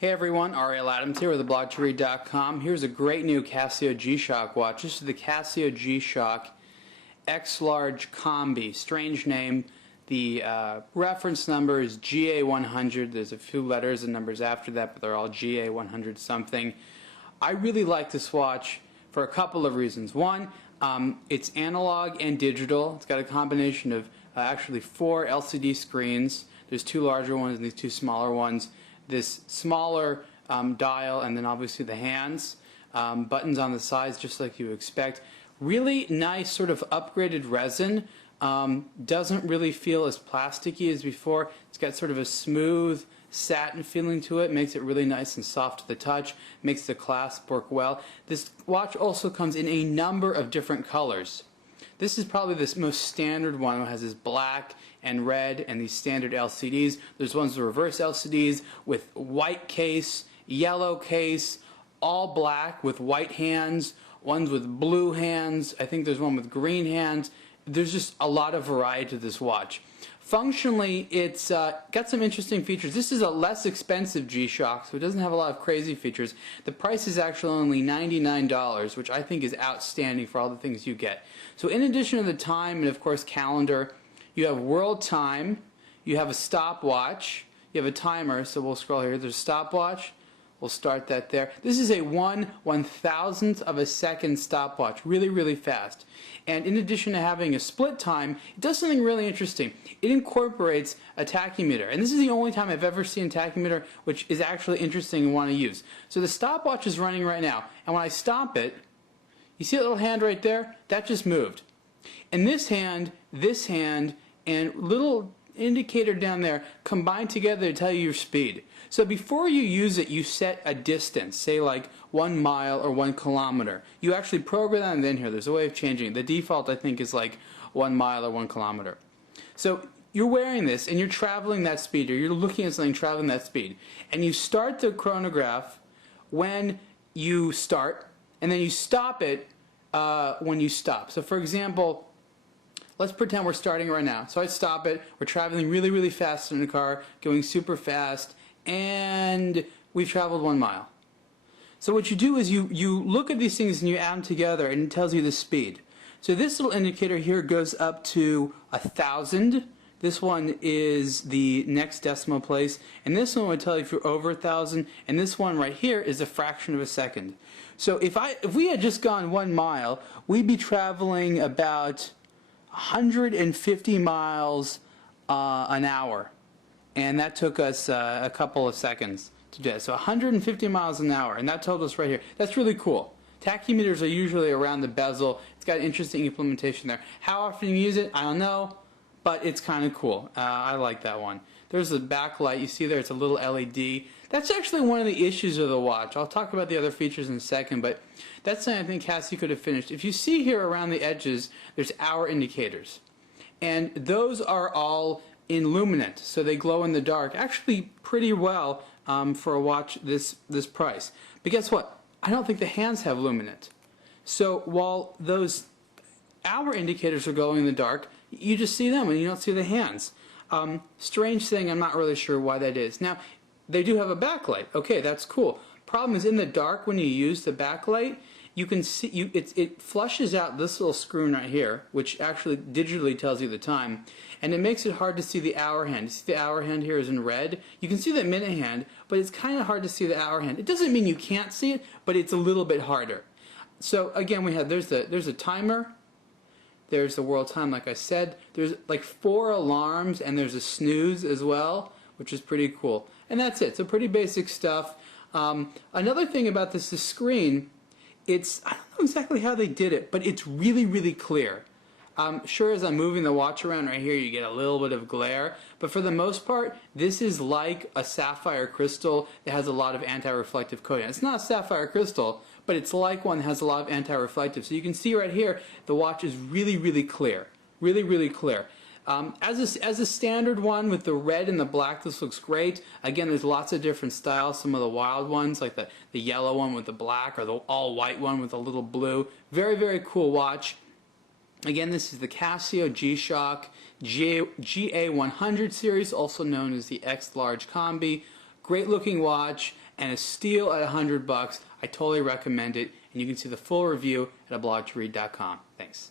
Hey everyone, R.L. Adams here with theblogtoread.com. Here's a great new Casio G-Shock watch. This is the Casio G-Shock X-Large Combi. Strange name. The reference number is GA100. There's a few letters and numbers after that, but they're all GA100 something. I really like this watch for a couple of reasons. One, it's analog and digital. It's got a combination of actually 4 LCD screens. There's 2 larger ones and these 2 smaller ones. This smaller dial, and then obviously the hands, buttons on the sides just like you expect. Really nice sort of upgraded resin. Doesn't really feel as plasticky as before. It's got sort of a smooth satin feeling to it. Makes it really nice and soft to the touch. Makes the clasp work well. This watch also comes in a number of different colors. This is probably the most standard one. It has this black and red and these standard LCDs. There's ones with reverse LCDs with white case, yellow case, all black with white hands, ones with blue hands. I think there's one with green hands. There's just a lot of variety to this watch. Functionally, it's got some interesting features. This is a less expensive G-Shock, so it doesn't have a lot of crazy features. The price is actually only $99, which I think is outstanding for all the things you get. So in addition to the time and, of course, calendar, you have world time, you have a stopwatch, you have a timer, so we'll scroll here. There's a stopwatch. We'll start that there. This is a 1/1000th of a second stopwatch, really, really fast. And in addition to having a split time, it does something really interesting. It incorporates a tachymeter. And this is the only time I've ever seen a tachymeter which is actually interesting and want to use. So the stopwatch is running right now. And when I stop it, you see that little hand right there? That just moved. And this hand, and little indicator down there combine together to tell you your speed. So before you use it, you set a distance, say like 1 mile or 1 kilometer. You actually program that in here. There's a way of changing it. The default, I think, is like 1 mile or 1 kilometer. So you're wearing this and you're traveling that speed, or you're looking at something traveling that speed. And you start the chronograph when you start, and then you stop it when you stop. So for example, let's pretend we're starting right now. So I stop it. We're traveling really, really fast in the car, going super fast, and we've traveled 1 mile. So what you do is you look at these things and you add them together, and it tells you the speed. So this little indicator here goes up to 1,000. This one is the next decimal place, and this one would tell you if you're over 1,000, and this one right here is a fraction of a second. So if we had just gone 1 mile, we'd be traveling about 150 miles an hour, and that took us a couple of seconds to do it. So 150 miles an hour, and that told us right here. That's really cool. Tachymeters are usually around the bezel. It's got interesting implementation there. How often you use it, I don't know, but it's kind of cool. I like that one. There's the backlight. You see there, it's a little LED. That's actually one of the issues of the watch. I'll talk about the other features in a second, but that's something I think Casio could have finished. If you see here around the edges, there's hour indicators. And those are all in luminant, so they glow in the dark. Actually pretty well for a watch this price. But guess what? I don't think the hands have luminant. So while those hour indicators are glowing in the dark, you just see them and you don't see the hands. Strange thing, I'm not really sure why that is. Now, they do have a backlight. Okay, that's cool. Problem is, in the dark when you use the backlight, you can see it flushes out this little screw right here, which actually digitally tells you the time, and it makes it hard to see the hour hand. You see the hour hand here is in red. You can see the minute hand, but it's kind of hard to see the hour hand. It doesn't mean you can't see it, but it's a little bit harder. So again, we have there's a timer. There's the world time, like I said. There's like 4 alarms, and there's a snooze as well, which is pretty cool. And that's it. So pretty basic stuff. Another thing about this screen, I don't know exactly how they did it, but it's really, really clear. Sure, as I'm moving the watch around right here, you get a little bit of glare, but for the most part, this is like a sapphire crystal that has a lot of anti-reflective coating. It's not a sapphire crystal, but it's like one that has a lot of anti-reflective. So you can see right here, the watch is really, really clear. Really, really clear. As a standard one with the red and the black, this looks great. Again, there's lots of different styles. Some of the wild ones, like the yellow one with the black, or the all-white one with a little blue. Very, very cool watch. Again, this is the Casio G-Shock GA100 series, also known as the X-Large Combi. Great looking watch, and a steal at $100. I totally recommend it, and you can see the full review at ablogtoread.com. Thanks.